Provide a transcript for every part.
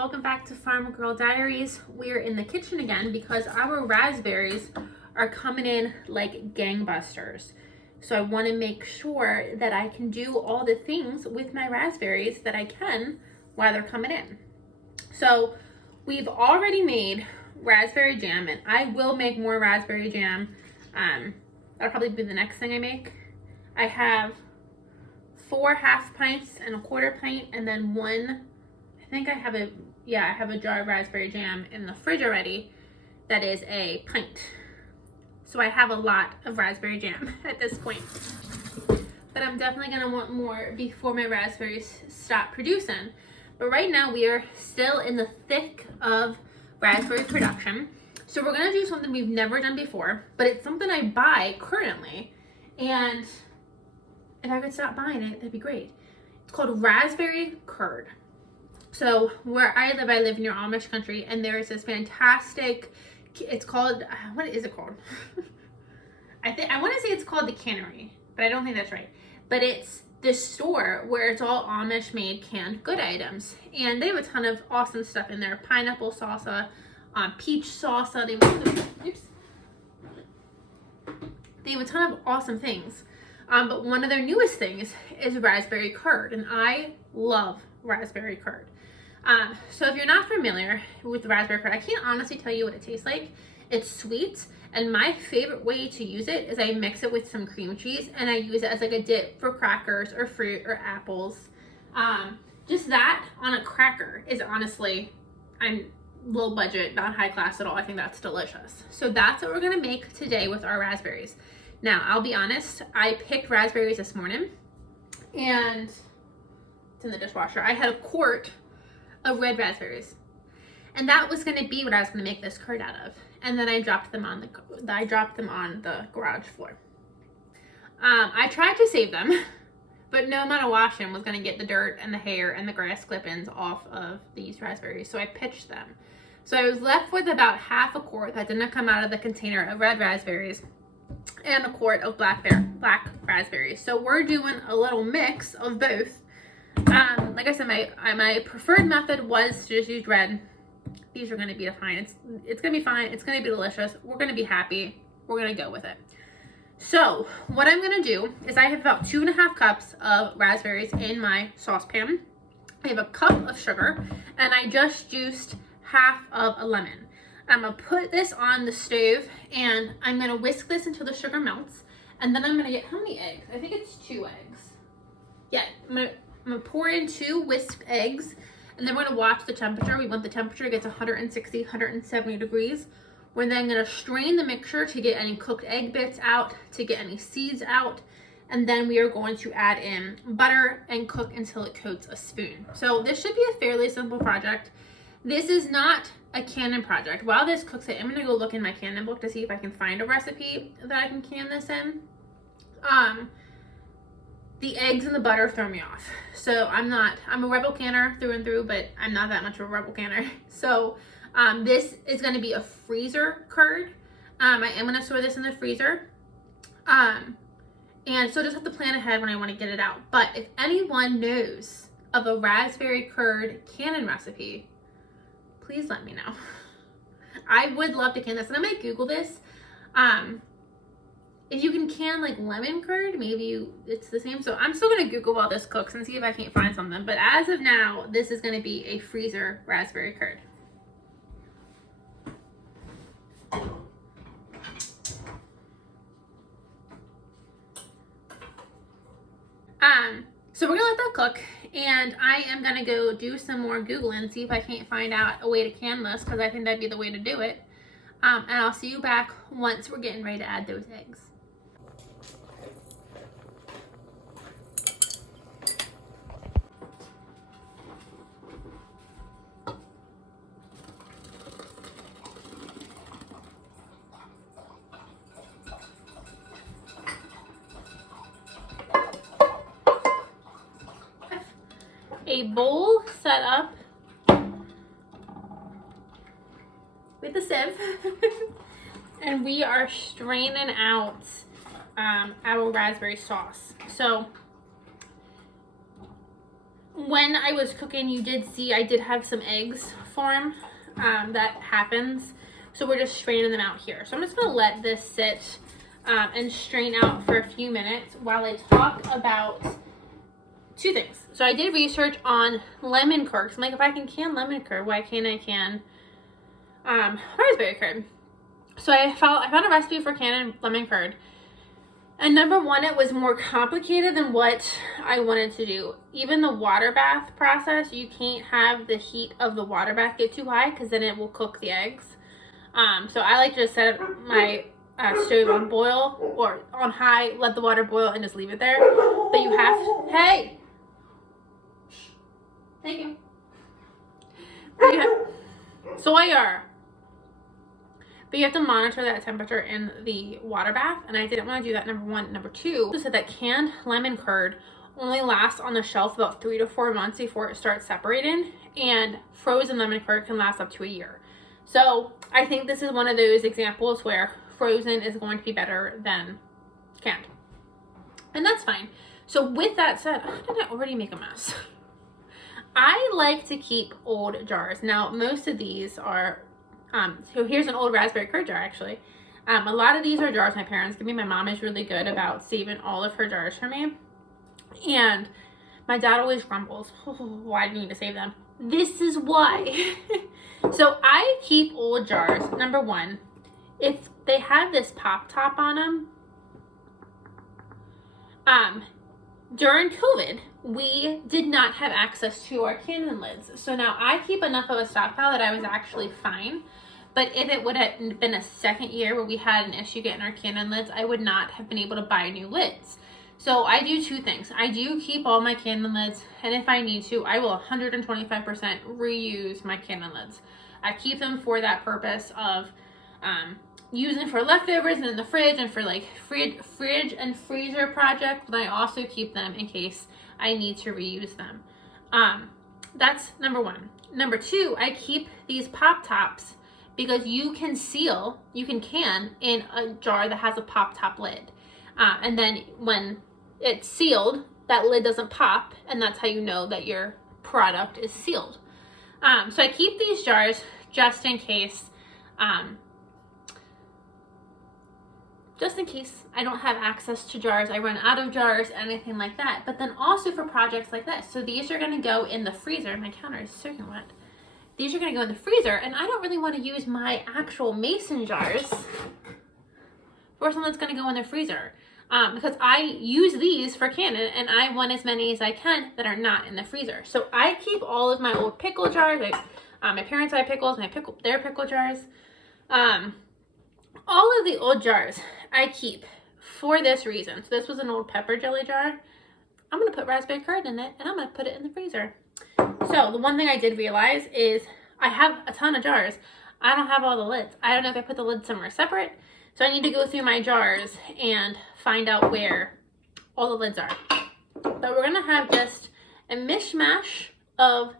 welcome back to Farm Girl Diaries. We're in the kitchen again because our raspberries are coming in like gangbusters. So I want to make sure that I can do all the things with my raspberries that I can while they're coming in. So we've already made raspberry jam, and I will make more raspberry jam. That'll probably be the next thing I make. I have 4 half pints and a 1/4 pint, and then one, I think I have a jar of raspberry jam in the fridge already that is a pint. So I have a lot of raspberry jam at this point. But I'm definitely gonna want more before my raspberries stop producing. But right now we are still in the thick of raspberry production. So we're gonna do something we've never done before, but it's something I buy currently. And if I could stop buying it, that'd be great. It's called raspberry curd. So where I live near Amish country, and there is this fantastic, it's called, what is it called? I want to say it's called the Cannery, but I don't think that's right. But it's this store where it's all Amish made canned good items. And they have a ton of awesome stuff in there. Pineapple salsa, peach salsa. They have a ton of awesome things. But one of their newest things is raspberry curd. And I love raspberry curd. So if you're not familiar with raspberry curd, I can't honestly tell you what it tastes like. It's sweet, and my favorite way to use it is I mix it with some cream cheese, and I use it as like a dip for crackers or fruit or apples. Just that on a cracker is honestly, I'm low budget, not high class at all. I think that's delicious. So that's what we're gonna make today with our raspberries. Now, I'll be honest, I picked raspberries this morning, and it's in the dishwasher. I had a quart of red raspberries, and that was going to be what I was going to make this curd out of. And then I dropped them on the garage floor. I tried to save them, but no amount of washing was going to get the dirt and the hair and the grass clippings off of these raspberries, so I pitched them. So I was left with about half a quart that didn't come out of the container of red raspberries and a quart of black raspberries. So we're doing a little mix of both. Like I said, my preferred method was to just use red. These are going to be fine. It's going to be fine. It's going to be delicious. We're going to be happy. We're going to go with it. So what I'm going to do is I have about 2.5 cups of raspberries in my saucepan. I have a cup of sugar, and I just juiced half of a lemon. I'm going to put this on the stove, and I'm going to whisk this until the sugar melts. And then I'm going to get, how many eggs? I think it's 2 eggs. Yeah, I'm going to pour in 2 whisked eggs, and then we're going to watch the temperature. We want the temperature to get to 160, 170 degrees. We're then going to strain the mixture to get any cooked egg bits out, to get any seeds out, and then we are going to add in butter and cook until it coats a spoon. So this should be a fairly simple project. This is not a canning project. While this cooks it, I'm going to go look in my canning book to see if I can find a recipe that I can can this in. The eggs and the butter throw me off. So I'm a rebel canner through and through, but I'm not that much of a rebel canner. So this is going to be a freezer curd. I am going to store this in the freezer. And so just have to plan ahead when I want to get it out. But if anyone knows of a raspberry curd canning recipe, please let me know. I would love to can this, and I might Google this. If you can can like lemon curd, maybe it's the same. So I'm still going to Google while this cooks and see if I can't find something. But as of now, this is going to be a freezer raspberry curd. So we're going to let that cook, and I am going to go do some more Googling, see if I can't find out a way to can this, because I think that'd be the way to do it. And I'll see you back once we're getting ready to add those eggs. A bowl set up with a sieve and we are straining out our raspberry sauce. So when I was cooking, you did see I did have some eggs form. That happens. So we're just straining them out here. So I'm just gonna let this sit and strain out for a few minutes while I talk about two things. So I did research on lemon curd. I'm like, if I can can lemon curd, why can't I can raspberry curd? So I found a recipe for canning lemon curd. And number one, it was more complicated than what I wanted to do. Even the water bath process, you can't have the heat of the water bath get too high because then it will cook the eggs. So I like to just set my stove on boil or on high, let the water boil and just leave it there. But you have to, hey! Thank you. Sawyer. But you have to monitor that temperature in the water bath, and I didn't want to do that, number one. Number two, so that canned lemon curd only lasts on the shelf about 3 to 4 months before it starts separating, and frozen lemon curd can last up to a year. So I think this is one of those examples where frozen is going to be better than canned, and that's fine. So with that said, did I already make a mess? I like to keep old jars. Now, most of these are so here's an old raspberry curd jar, actually. A lot of these are jars my parents give me. My mom is really good about saving all of her jars for me. And my dad always grumbles, oh, why do you need to save them? This is why. So I keep old jars. Number one, if they have this pop top on them, during COVID, we did not have access to our cannon lids. So now I keep enough of a stockpile that I was actually fine. But if it would have been a second year where we had an issue getting our cannon lids, I would not have been able to buy new lids. So I do two things. I do keep all my cannon lids, and if I need to, I will 125% reuse my cannon lids. I keep them for that purpose of using for leftovers and in the fridge and for like fridge and freezer projects, but I also keep them in case I need to reuse them. That's number one. Number two, I keep these pop tops because you can can in a jar that has a pop top lid. And then when it's sealed, that lid doesn't pop, and that's how you know that your product is sealed. So I keep these jars just in case I don't have access to jars, I run out of jars, anything like that. But then also for projects like this. So these are gonna go in the freezer. My counter is soaking wet. These are gonna go in the freezer, and I don't really wanna use my actual mason jars for something that's gonna go in the freezer. Because I use these for canning, and I want as many as I can that are not in the freezer. So I keep all of my old pickle jars. My parents had pickles, their pickle jars. All of the old jars I keep for this reason. So this was an old pepper jelly jar. I'm gonna put raspberry curd in it, and I'm gonna put it in the freezer. So the one thing I did realize is I have a ton of jars. I don't have all the lids. I don't know if I put the lids somewhere separate. So I need to go through my jars and find out where all the lids are. But we're gonna have just a mishmash of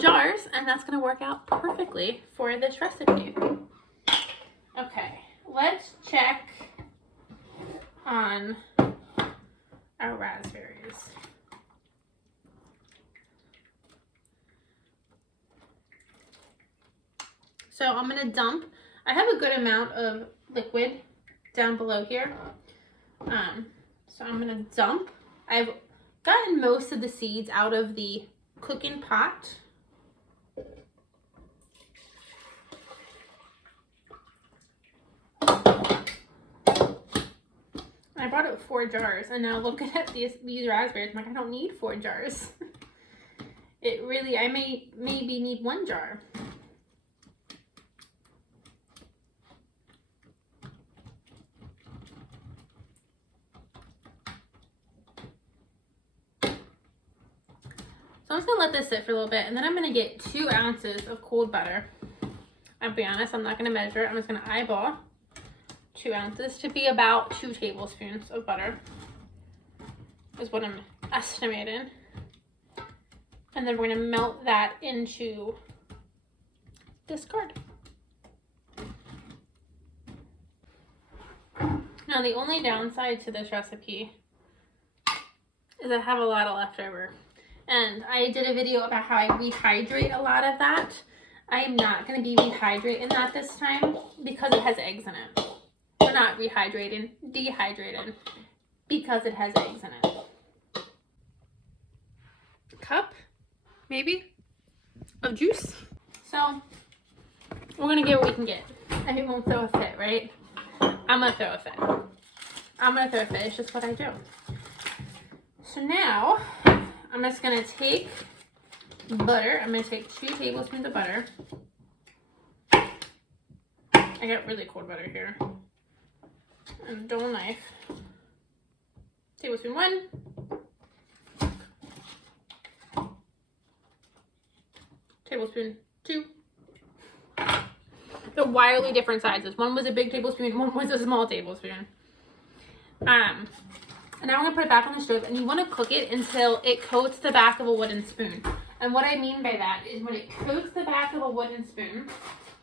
jars, and that's gonna work out perfectly for this recipe. Okay, let's check on our raspberries. So I'm gonna dump. I have a good amount of liquid down below here. So I'm gonna dump. I've gotten most of the seeds out of the cooking pot. I bought it 4 jars, and now looking at these raspberries, I'm like, I don't need 4 jars. I maybe need 1 jar. So I'm just gonna let this sit for a little bit, and then I'm gonna get 2 ounces of cold butter. I'll be honest, I'm not gonna measure it. I'm just gonna eyeball 2 ounces to be about 2 tablespoons of butter is what I'm estimating. And then we're gonna melt that into this curd. Now the only downside to this recipe is I have a lot of leftover. And I did a video about how I rehydrate a lot of that. I am not going to be rehydrating that this time because it has eggs in it. We're not rehydrating, dehydrated, because it has eggs in it. Cup, maybe, of juice. So we're going to get what we can get. And it won't throw a fit, right? I'm going to throw a fit. I'm going to throw a fit. It's just what I do. So now I'm just going to take butter. I'm going to take 2 tablespoons of butter. I got really cold butter here. And a dull knife. Tablespoon 1. Tablespoon 2. They're wildly different sizes. One was a big tablespoon, one was a small tablespoon. And now I'm gonna put it back on the stove, and you want to cook it until it coats the back of a wooden spoon. And what I mean by that is when it coats the back of a wooden spoon,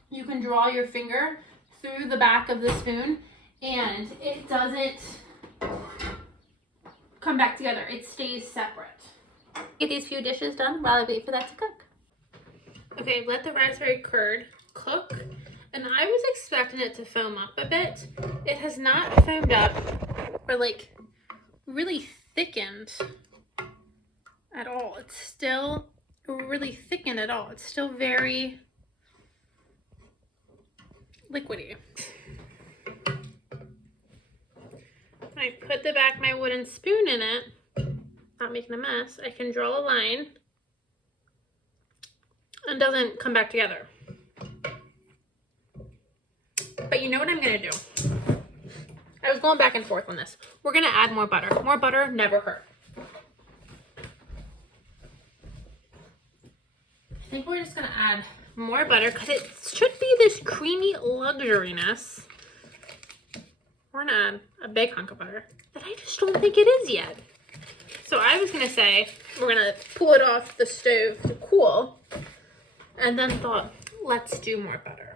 you can draw your finger through the back of the spoon and it doesn't come back together. It stays separate. Get these few dishes done while I wait for that to cook. Okay, let the raspberry curd cook. And I was expecting it to foam up a bit. It has not foamed up or like really thickened at all. It's still really thickened at all. It's still very liquidy. I put the back of my wooden spoon in it, not making a mess. I can draw a line and it doesn't come back together. But you know what I'm gonna do? I was going back and forth on this. We're gonna add more butter. More butter never hurt. I think we're just gonna add more butter because it should be this creamy luxuriness. We're gonna add a big hunk of butter that I just don't think it is yet. So I was gonna say we're gonna pull it off the stove to cool, and then thought, let's do more butter.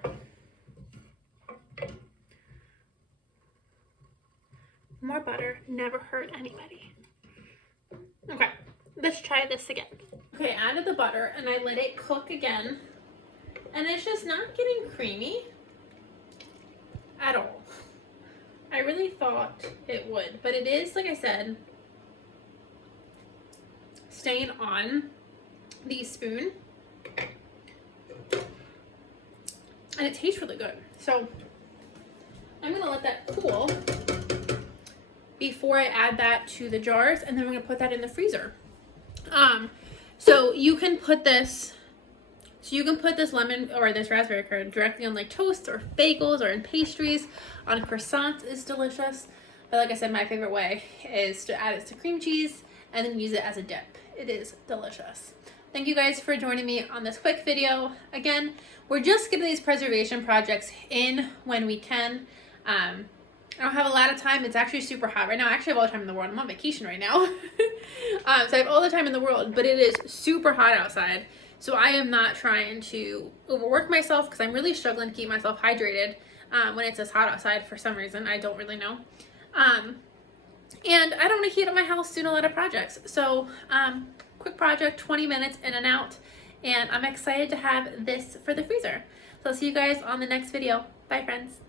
More butter never hurt anybody. Okay, let's try this again. Okay, I added the butter and I let it cook again. And it's just not getting creamy at all. I really thought it would, but it is, like I said, staying on the spoon. And it tastes really good. So I'm gonna let that cool before I add that to the jars, and then we're gonna put that in the freezer. So you can put this lemon or this raspberry curd directly on like toast or bagels or in pastries. On croissants is delicious. But like I said, my favorite way is to add it to cream cheese and then use it as a dip. It is delicious. Thank you guys for joining me on this quick video. Again, we're just getting these preservation projects in when we can. I don't have a lot of time. It's actually super hot right now. I actually have all the time in the world. I'm on vacation right now. So I have all the time in the world, but it is super hot outside. So I am not trying to overwork myself because I'm really struggling to keep myself hydrated when it's this hot outside for some reason. I don't really know. And I don't want to heat up my house doing a lot of projects. So quick project, 20 minutes in and out. And I'm excited to have this for the freezer. So I'll see you guys on the next video. Bye, friends.